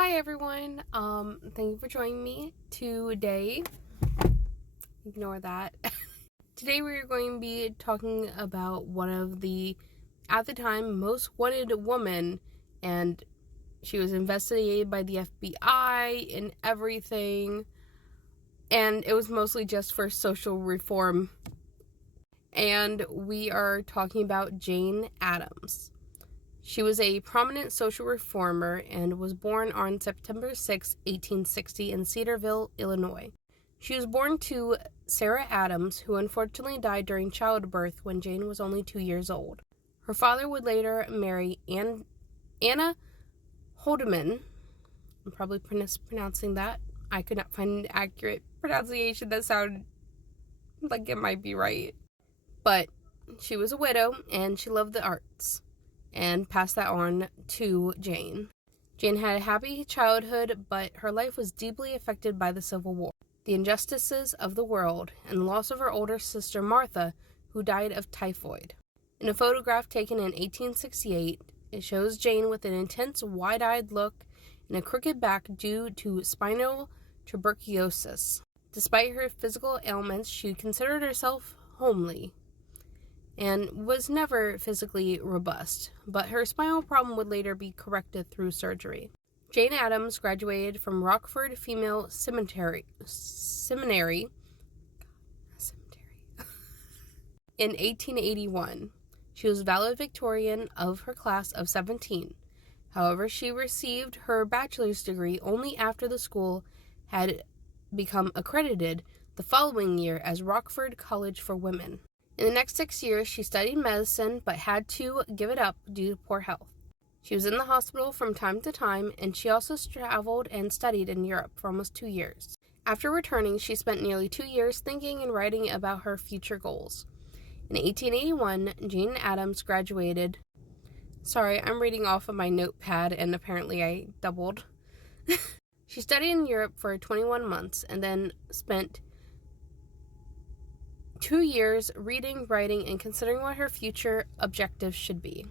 Hi everyone. Thank you for joining me today. Ignore that. Today we are going to be talking about one of the, at the time, most wanted women, and she was investigated by the FBI and everything, and it was mostly just for social reform. And we are talking about Jane Addams. She was a prominent social reformer and was born on September 6, 1860 in Cedarville, Illinois. She was born to Sarah Addams, who unfortunately died during childbirth when Jane was only 2 years old. Her father would later marry Anna Haldeman. I'm probably pronouncing that. I could not find an accurate pronunciation that sounded like it might be right. But she was a widow and she loved the arts, and passed that on to Jane. Jane had a happy childhood, but her life was deeply affected by the Civil War, the injustices of the world, and the loss of her older sister Martha, who died of typhoid. In a photograph taken in 1868, it shows Jane with an intense, wide-eyed look and a crooked back due to spinal tuberculosis. Despite her physical ailments, she considered herself homely and was never physically robust, but her spinal problem would later be corrected through surgery. Jane Addams graduated from Rockford Female Seminary in 1881. She was valedictorian of her class of 17. However, she received her bachelor's degree only after the school had become accredited the following year as Rockford College for Women. In the next 6 years, she studied medicine, but had to give it up due to poor health. She was in the hospital from time to time, and she also traveled and studied in Europe for almost 2 years. After returning, she spent nearly 2 years thinking and writing about her future goals. In 1881, Jane Addams graduated. Sorry, I'm reading off of my notepad, and apparently I doubled. She studied in Europe for 21 months, and then spent 2 years reading, writing, and considering what her future objectives should be.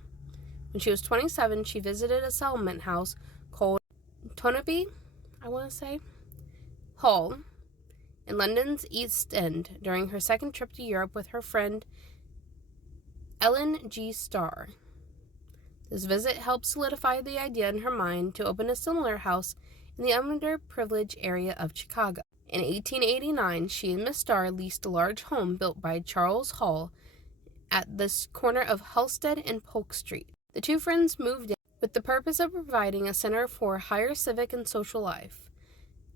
When she was 27, she visited a settlement house called Tonabee, Hall, in London's East End during her second trip to Europe with her friend Ellen G. Starr. This visit helped solidify the idea in her mind to open a similar house in the underprivileged area of Chicago. In 1889, she and Miss Starr leased a large home built by Charles Hall at the corner of Halsted and Polk Street. The two friends moved in with the purpose of providing a center for higher civic and social life,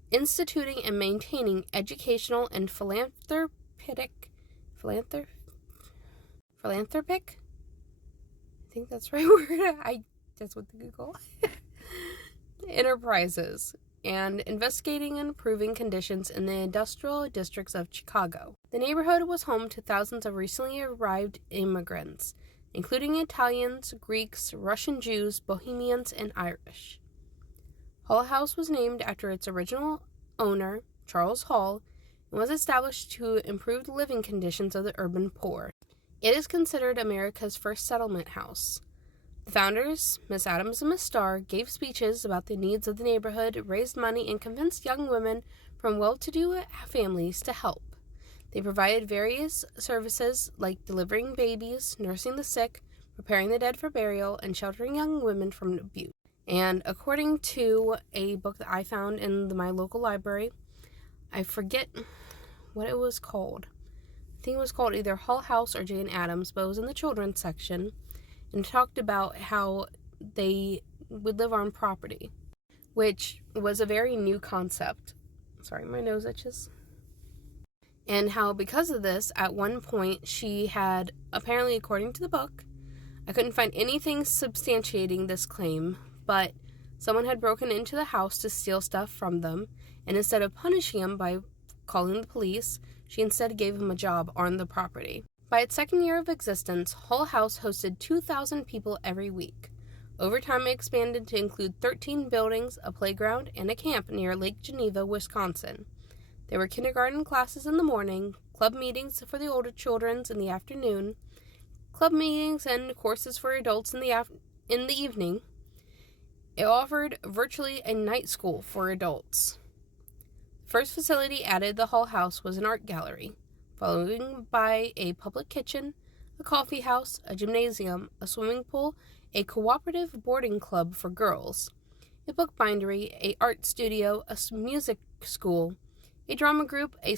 instituting and maintaining educational and philanthropic, I think that's the right word, that's what the Google, enterprises, and investigating and improving conditions in the industrial districts of Chicago. The neighborhood was home to thousands of recently arrived immigrants, including Italians, Greeks, Russian Jews, Bohemians, and Irish. Hull House was named after its original owner, Charles Hall, and was established to improve the living conditions of the urban poor. It is considered America's first settlement house. The founders, Miss Addams and Miss Starr, gave speeches about the needs of the neighborhood, raised money, and convinced young women from well-to-do families to help. They provided various services like delivering babies, nursing the sick, preparing the dead for burial, and sheltering young women from abuse. And according to a book that I found in my local library, I forget what it was called. I think it was called either Hull House or Jane Addams, but it was in the children's section, and talked about how they would live on property, which was a very new concept. Sorry, my nose itches. And how because of this, at one point, she had, apparently according to the book, I couldn't find anything substantiating this claim, but someone had broken into the house to steal stuff from them, and instead of punishing him by calling the police, she instead gave him a job on the property. By its second year of existence, Hull House hosted 2,000 people every week. Over time, it expanded to include 13 buildings, a playground, and a camp near Lake Geneva, Wisconsin. There were kindergarten classes in the morning, club meetings for the older children in the afternoon, club meetings and courses for adults in the evening. It offered virtually a night school for adults. The first facility added to the Hull House was an art gallery, followed by a public kitchen, a coffee house, a gymnasium, a swimming pool, a cooperative boarding club for girls, a bookbindery, a art studio, a music school, a drama group, a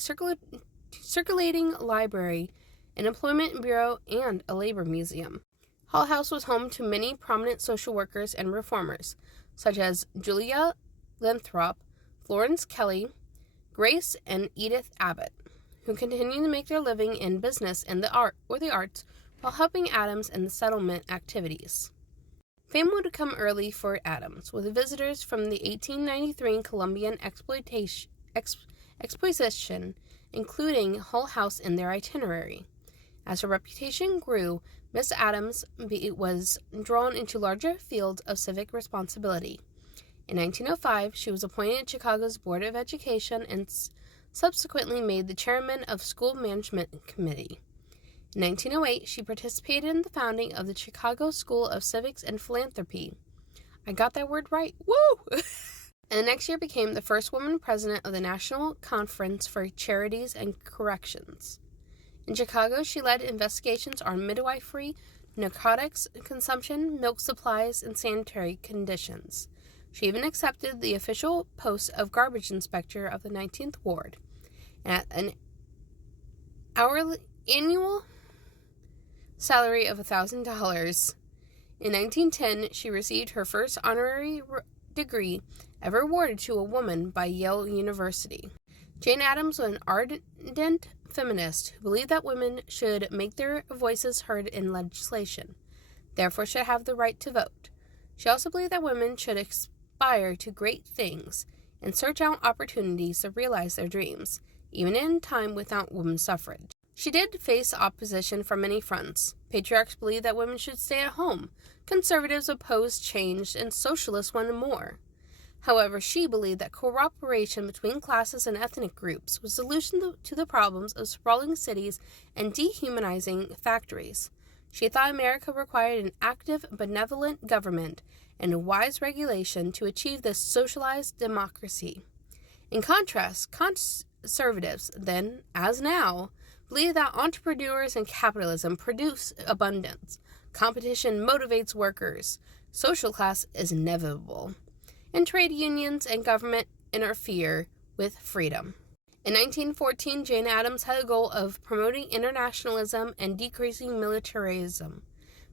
circulating library, an employment bureau, and a labor museum. Hull House was home to many prominent social workers and reformers, such as Julia Linthrop, Florence Kelley, Grace and Edith Abbott, who continued to make their living in business and the arts while helping Addams in the settlement activities. Fame would come early for Addams, with visitors from the 1893 Columbian Exposition, including Hull House in their itinerary. As her reputation grew, Miss Addams was drawn into larger fields of civic responsibility. In 1905, she was appointed to Chicago's Board of Education and subsequently made the chairman of School Management Committee. In 1908, she participated in the founding of the Chicago School of Civics and Philanthropy. I got that word right. Woo! And the next year became the first woman president of the National Conference for Charities and Corrections. In Chicago, she led investigations on midwifery, narcotics consumption, milk supplies, and sanitary conditions. She even accepted the official post of garbage inspector of the 19th Ward, and at an annual salary of $1,000. In 1910, she received her first honorary degree ever awarded to a woman by Yale University. Jane Addams was an ardent feminist who believed that women should make their voices heard in legislation, therefore should have the right to vote. She also believed that women should aspire to great things and search out opportunities to realize their dreams, even in a time without women's suffrage. She did face opposition from many fronts. Patriarchs believed that women should stay at home, conservatives opposed change, and socialists wanted more. However, she believed that cooperation between classes and ethnic groups was the solution to the problems of sprawling cities and dehumanizing factories. She thought America required an active, benevolent government and wise regulation to achieve this socialized democracy. In contrast, conservatives, then as now, believe that entrepreneurs and capitalism produce abundance. Competition motivates workers. Social class is inevitable. And trade unions and government interfere with freedom. In 1914, Jane Addams had a goal of promoting internationalism and decreasing militarism,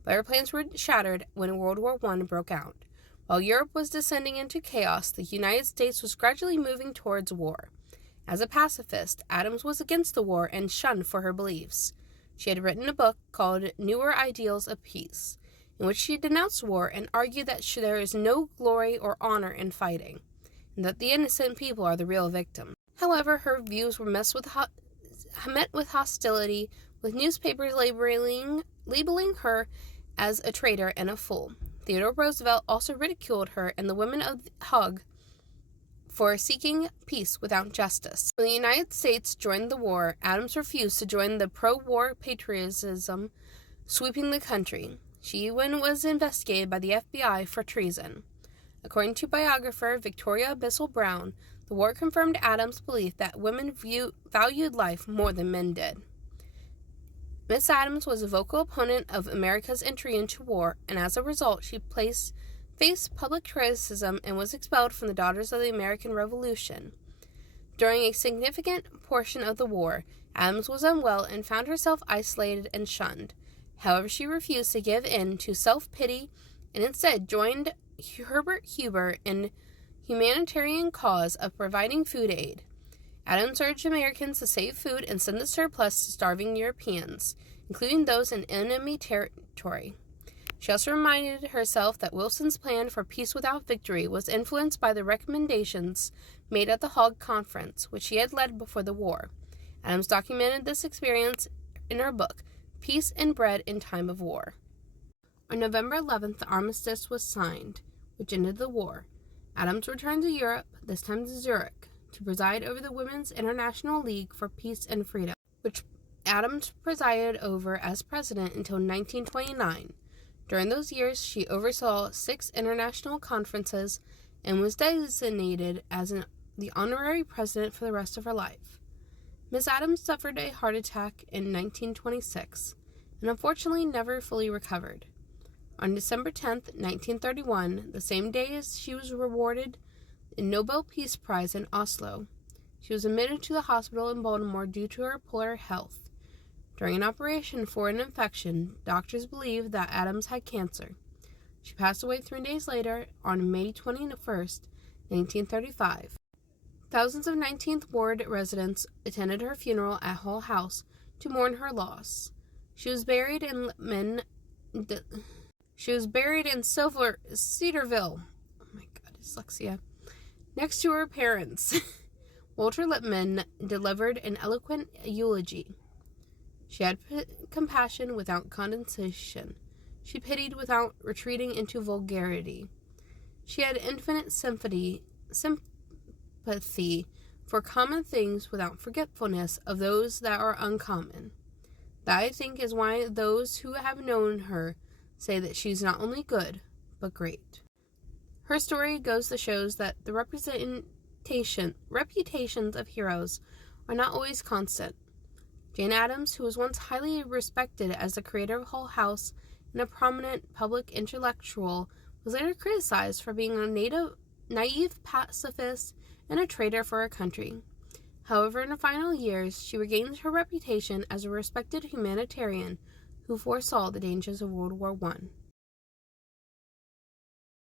but her plans were shattered when World War I broke out. While Europe was descending into chaos, the United States was gradually moving towards war. As a pacifist, Addams was against the war and shunned for her beliefs. She had written a book called Newer Ideals of Peace, in which she denounced war and argued that there is no glory or honor in fighting, and that the innocent people are the real victims. However, her views were met with hostility, with newspapers labeling her as a traitor and a fool. Theodore Roosevelt also ridiculed her and the women of Hug for seeking peace without justice. When the United States joined the war, Addams refused to join the pro-war patriotism sweeping the country. She even was investigated by the FBI for treason. According to biographer Victoria Bissell Brown, the war confirmed Addams' belief that women valued life more than men did. Miss Addams was a vocal opponent of America's entry into war, and as a result, she faced public criticism and was expelled from the Daughters of the American Revolution. During a significant portion of the war, Addams was unwell and found herself isolated and shunned. However, she refused to give in to self-pity and instead joined Herbert Hoover in the humanitarian cause of providing food aid. Addams urged Americans to save food and send the surplus to starving Europeans, including those in enemy territory. She also reminded herself that Wilson's plan for peace without victory was influenced by the recommendations made at the Hague Conference, which she had led before the war. Addams documented this experience in her book, Peace and Bread in Time of War. On November 11th, the armistice was signed, which ended the war. Addams returned to Europe, this time to Zurich, to preside over the Women's International League for Peace and Freedom, which Addams presided over as president until 1929. During those years, she oversaw 6 international conferences and was designated as the honorary president for the rest of her life. Ms. Addams suffered a heart attack in 1926 and unfortunately never fully recovered. On December 10, 1931, the same day as she was rewarded the Nobel Peace Prize in Oslo, she was admitted to the hospital in Baltimore due to her poor health. During an operation for an infection, doctors believed that Addams had cancer. She passed away 3 days later on May 21, 1935. Thousands of 19th Ward residents attended her funeral at Hull House to mourn her loss. She was buried in Cedarville. Oh my God, dyslexia. Next to her parents. Walter Lippmann delivered an eloquent eulogy. She had compassion without condescension. She pitied without retreating into vulgarity. She had infinite sympathy for common things without forgetfulness of those that are uncommon. That, I think, is why those who have known her say that she's not only good, but great. Her story goes to show that the reputations of heroes are not always constant. Jane Addams, who was once highly respected as the creator of Hull House and a prominent public intellectual, was later criticized for being a naive pacifist and a traitor for her country. However, in her final years, she regained her reputation as a respected humanitarian who foresaw the dangers of World War I.